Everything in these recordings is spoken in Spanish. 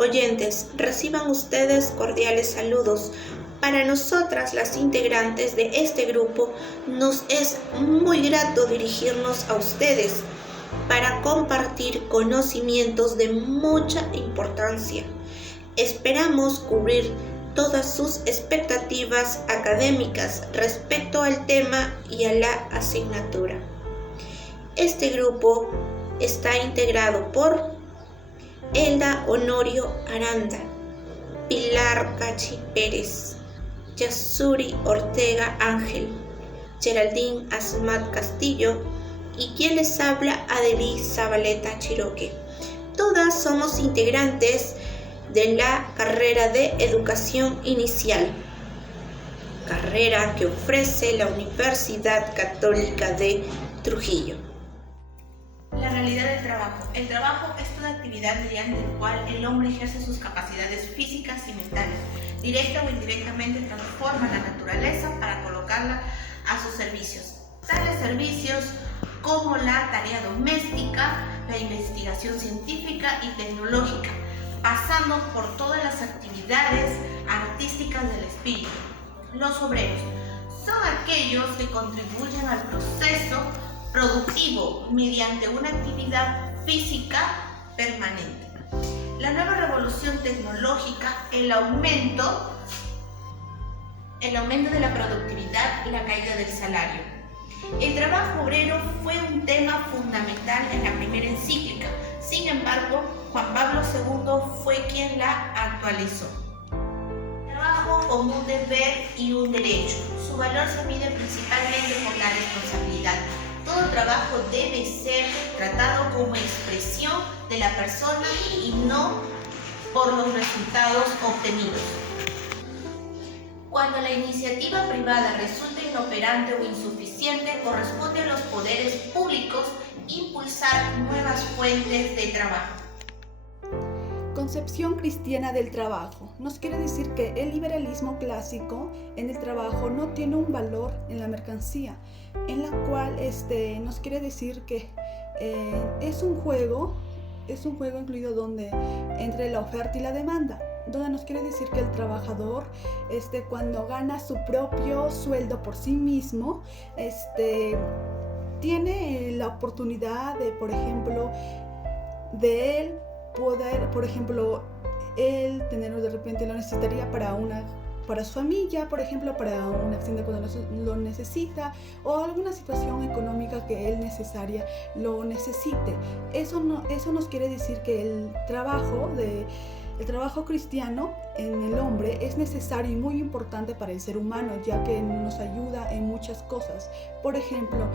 oyentes, reciban ustedes cordiales saludos. Para nosotras, las integrantes de este grupo, nos es muy grato dirigirnos a ustedes para compartir conocimientos de mucha importancia. Esperamos cubrir todas sus expectativas académicas respecto al tema y a la asignatura. Este grupo está integrado por Elda Honorio Aranda, Pilar Cachi Pérez, Yasuri Ortega Ángel, Geraldine Asmat Castillo y quien les habla, Adelis Zabaleta Chiroque. Todas somos integrantes de la carrera de Educación Inicial, carrera que ofrece la Universidad Católica de Trujillo. La realidad del trabajo. El trabajo es toda actividad mediante la cual el hombre ejerce sus capacidades físicas y mentales. Directa o indirectamente transforma la naturaleza para colocarla a sus servicios. Tales servicios como la tarea doméstica, la investigación científica y tecnológica, pasando por todas las actividades artísticas del espíritu. Los obreros son aquellos que contribuyen al proceso productivo mediante una actividad física permanente. La nueva revolución tecnológica, el aumento de la productividad y la caída del salario. El trabajo obrero fue un tema fundamental en la primera encíclica. Sin embargo, Juan Pablo II fue quien la actualizó. El trabajo como un deber y un derecho. Su valor se mide principalmente por la responsabilidad. Todo trabajo debe ser tratado como expresión de la persona y no por los resultados obtenidos. Cuando la iniciativa privada resulta inoperante o insuficiente, corresponde a los poderes públicos impulsar nuevas fuentes de trabajo. Concepción cristiana del trabajo. Nos quiere decir que el liberalismo clásico en el trabajo no tiene un valor en la mercancía, en la cual nos quiere decir que es un juego incluido donde entre la oferta y la demanda, donde nos quiere decir que el trabajador cuando gana su propio sueldo por sí mismo, tiene la oportunidad de, por ejemplo, de él poder, por ejemplo, él tener de repente lo necesitaría para su familia, por ejemplo, para una accidente cuando lo necesita, o alguna situación económica que él lo necesite. Eso nos quiere decir que el trabajo cristiano en el hombre es necesario y muy importante para el ser humano, ya que nos ayuda en muchas cosas. Por ejemplo,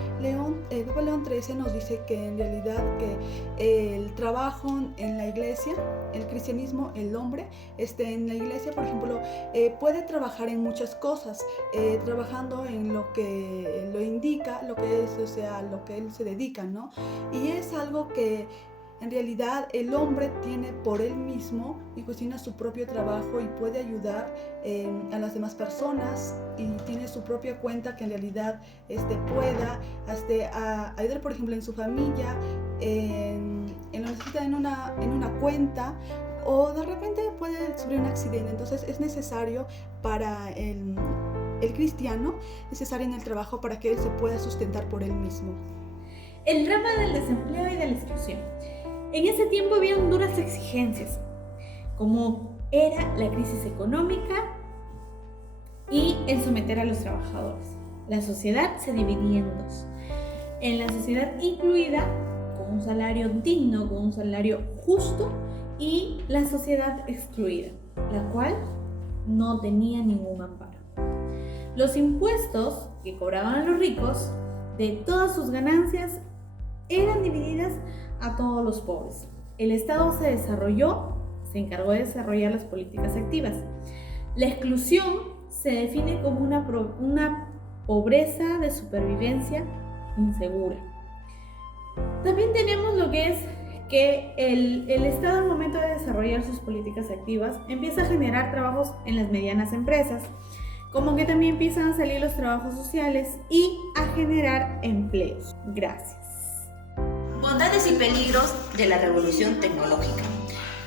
el Papa León XIII nos dice que en realidad que el trabajo en la iglesia, el cristianismo, el hombre, en la iglesia, por ejemplo, puede trabajar en muchas cosas, trabajando en lo que lo indica, lo que es, o sea, lo que él se dedica, ¿no? Y es algo que en realidad el hombre tiene por él mismo y cuestiona su propio trabajo y puede ayudar a las demás personas, y tiene su propia cuenta que en realidad pueda ayudar, por ejemplo, en su familia, lo necesita en una cuenta, o de repente puede sufrir un accidente. Entonces es necesario para el cristiano, necesario en el trabajo para que él se pueda sustentar por él mismo. El drama del desempleo y de la exclusión. En ese tiempo habían duras exigencias, como era la crisis económica y el someter a los trabajadores. La sociedad se dividía en dos. En la sociedad incluida, con un salario digno, con un salario justo, y la sociedad excluida, la cual no tenía ningún amparo. Los impuestos que cobraban los ricos de todas sus ganancias eran divididas a todos los pobres. El Estado se encargó de desarrollar las políticas activas. La exclusión se define como una pobreza de supervivencia insegura. También tenemos lo que es que el Estado, al momento de desarrollar sus políticas activas, empieza a generar trabajos en las medianas empresas, como que también empiezan a salir los trabajos sociales y a generar empleos. Gracias. Bondades y peligros de la revolución tecnológica.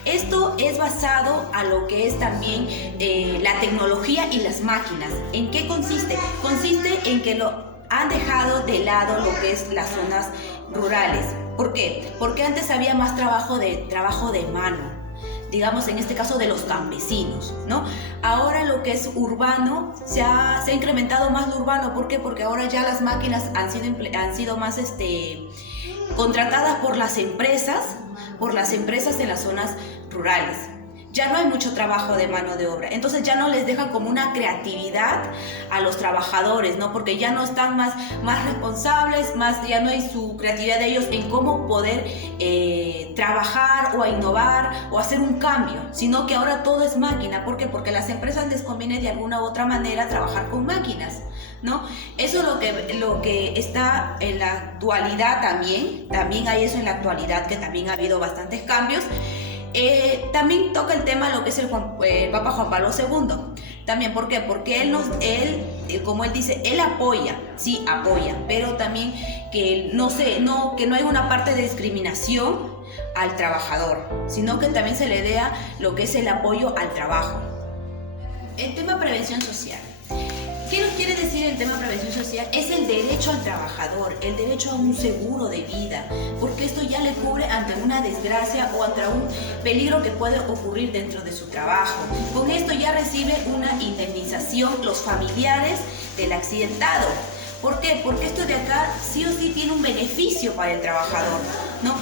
Esto es basado a lo que es también la tecnología y las máquinas. ¿En qué consiste? Consiste en que han dejado de lado lo que es las zonas rurales. ¿Por qué? Porque antes había más trabajo de mano, digamos en este caso de los campesinos, ¿no? Ahora lo que es urbano, se ha incrementado más lo urbano. ¿Por qué? Porque ahora ya las máquinas han sido más contratadas por las empresas en las zonas rurales. Ya no hay mucho trabajo de mano de obra, entonces ya no les deja como una creatividad a los trabajadores, ¿no? Porque ya no están más responsables, ya no hay su creatividad de ellos en cómo poder trabajar o a innovar o hacer un cambio, sino que ahora todo es máquina. ¿Por qué? Porque a las empresas les conviene de alguna u otra manera trabajar con máquinas, ¿no? Eso es lo que está en la actualidad también hay eso en la actualidad, que también ha habido bastantes cambios. También toca el tema lo que es el Papa Juan Pablo II. También, ¿por qué? Porque él, como él dice, él apoya, sí, apoya, pero también que que no hay una parte de discriminación al trabajador, sino que también se le dé lo que es el apoyo al trabajo. El tema prevención social. ¿Qué nos quiere decir el tema prevención social? Es el derecho al trabajador, el derecho a un seguro de vida, porque esto ya le cubre ante una desgracia o ante un peligro que puede ocurrir dentro de su trabajo. Con esto ya recibe una indemnización los familiares del accidentado. ¿Por qué? Porque esto de acá sí o sí tiene un beneficio para el trabajador, ¿no?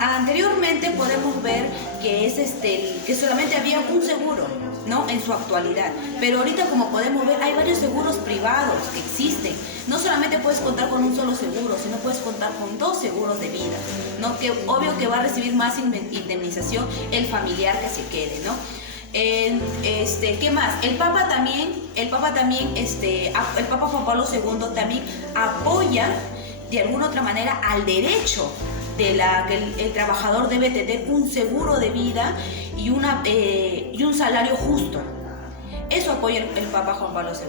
Anteriormente podemos ver que solamente había un seguro, ¿no? En su actualidad, pero ahorita, como podemos ver, hay varios seguros privados que existen. No solamente puedes contar con un solo seguro, sino puedes contar con 2 seguros de vida, ¿no? Que obvio que va a recibir más indemnización el familiar que se quede, ¿no? ¿Qué más? El Papa Juan Pablo II también apoya de alguna otra manera al derecho que el trabajador debe tener un seguro de vida y un salario justo. Eso apoya el Papa Juan Pablo II.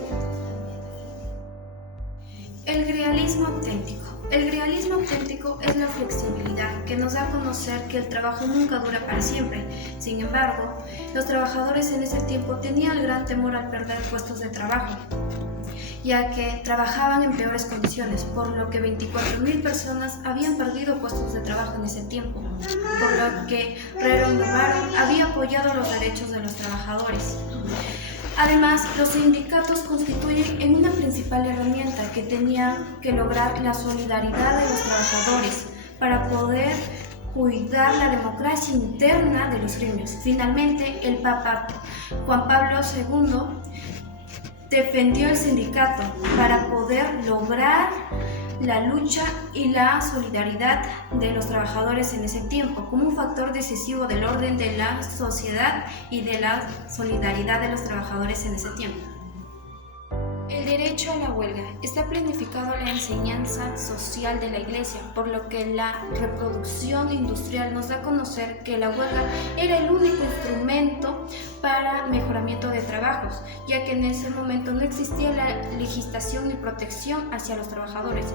El grealismo auténtico. El grealismo auténtico es la flexibilidad que nos da a conocer que el trabajo nunca dura para siempre. Sin embargo, los trabajadores en ese tiempo tenían el gran temor al perder puestos de trabajo, ya que trabajaban en peores condiciones, por lo que 24.000 personas habían perdido puestos de trabajo en ese tiempo, por lo que Rero Novaro había apoyado los derechos de los trabajadores. Además, los sindicatos constituyen una principal herramienta que tenían que lograr la solidaridad de los trabajadores para poder cuidar la democracia interna de los gremios. Finalmente, el Papa Juan Pablo II defendió el sindicato para poder lograr la lucha y la solidaridad de los trabajadores en ese tiempo como un factor decisivo del orden de la sociedad y de la solidaridad de los trabajadores en ese tiempo. El derecho a la huelga está planificado en la enseñanza social de la Iglesia, por lo que la reproducción industrial nos da a conocer que la huelga era el único instrumento para mejoramiento de trabajos, ya que en ese momento no existía la legislación ni protección hacia los trabajadores,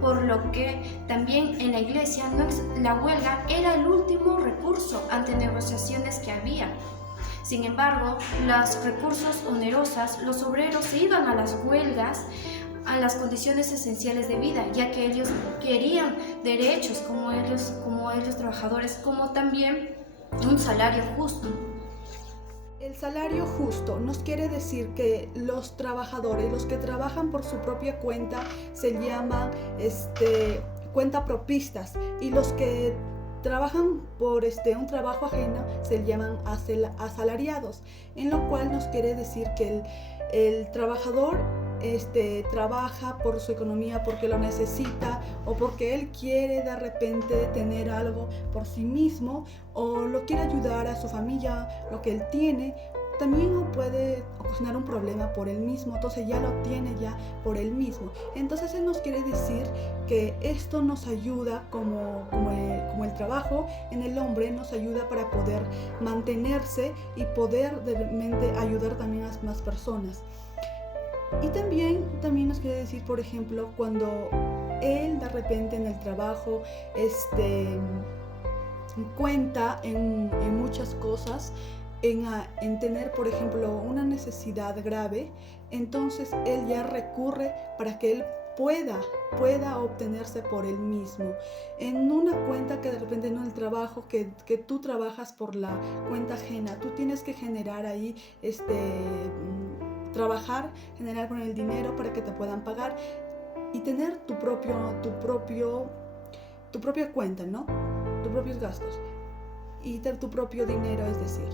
por lo que también en la Iglesia la huelga era el último recurso ante negociaciones que había. Sin embargo, los recursos onerosos, los obreros se iban a las huelgas, a las condiciones esenciales de vida, ya que ellos querían derechos como ellos trabajadores, como también un salario justo. El salario justo nos quiere decir que los trabajadores, los que trabajan por su propia cuenta, se llaman cuenta propistas, y los que trabajan por un trabajo ajeno se llaman asalariados, en lo cual nos quiere decir que el trabajador trabaja por su economía porque lo necesita, o porque él quiere de repente tener algo por sí mismo, o lo quiere ayudar a su familia, lo que él tiene. También puede ocasionar un problema por él mismo, entonces ya lo tiene ya por él mismo. Entonces él nos quiere decir que esto nos ayuda como el trabajo en el hombre nos ayuda para poder mantenerse y poder realmente ayudar también a más personas. Y también nos quiere decir, por ejemplo, cuando él de repente en el trabajo cuenta en muchas cosas, en tener, por ejemplo, una necesidad grave, entonces él ya recurre para que él pueda obtenerse por él mismo. En una cuenta que de repente no el trabajo, que tú trabajas por la cuenta ajena, tú tienes que generar ahí, trabajar, generar con el dinero para que te puedan pagar y tener tu propia cuenta, ¿no? Tus propios gastos y tener tu propio dinero, es decir,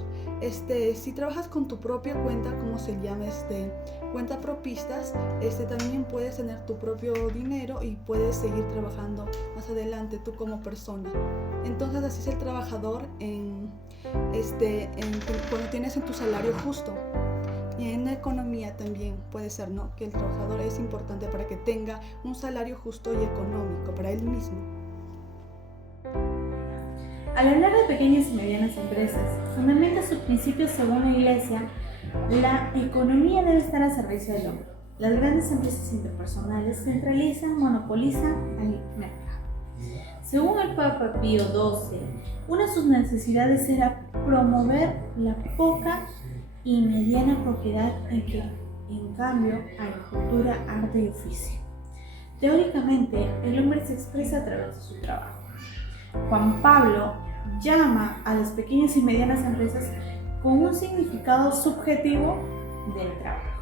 si trabajas con tu propia cuenta, como se llama, cuenta propistas, también puedes tener tu propio dinero y puedes seguir trabajando más adelante tú como persona. Entonces así es el trabajador cuando tienes en tu salario justo. Y en la economía también puede ser, ¿no? Que el trabajador es importante para que tenga un salario justo y económico para él mismo. Al hablar de pequeñas y medianas empresas, fundamenta sus principios según la Iglesia. La economía debe estar al servicio del hombre. Las grandes empresas interpersonales centralizan, monopolizan el mercado. Según el Papa Pío XII, una de sus necesidades era promover la poca y mediana propiedad en cambio, agricultura, arte y oficio. Teóricamente, el hombre se expresa a través de su trabajo. Juan Pablo llama a las pequeñas y medianas empresas con un significado subjetivo del trabajo.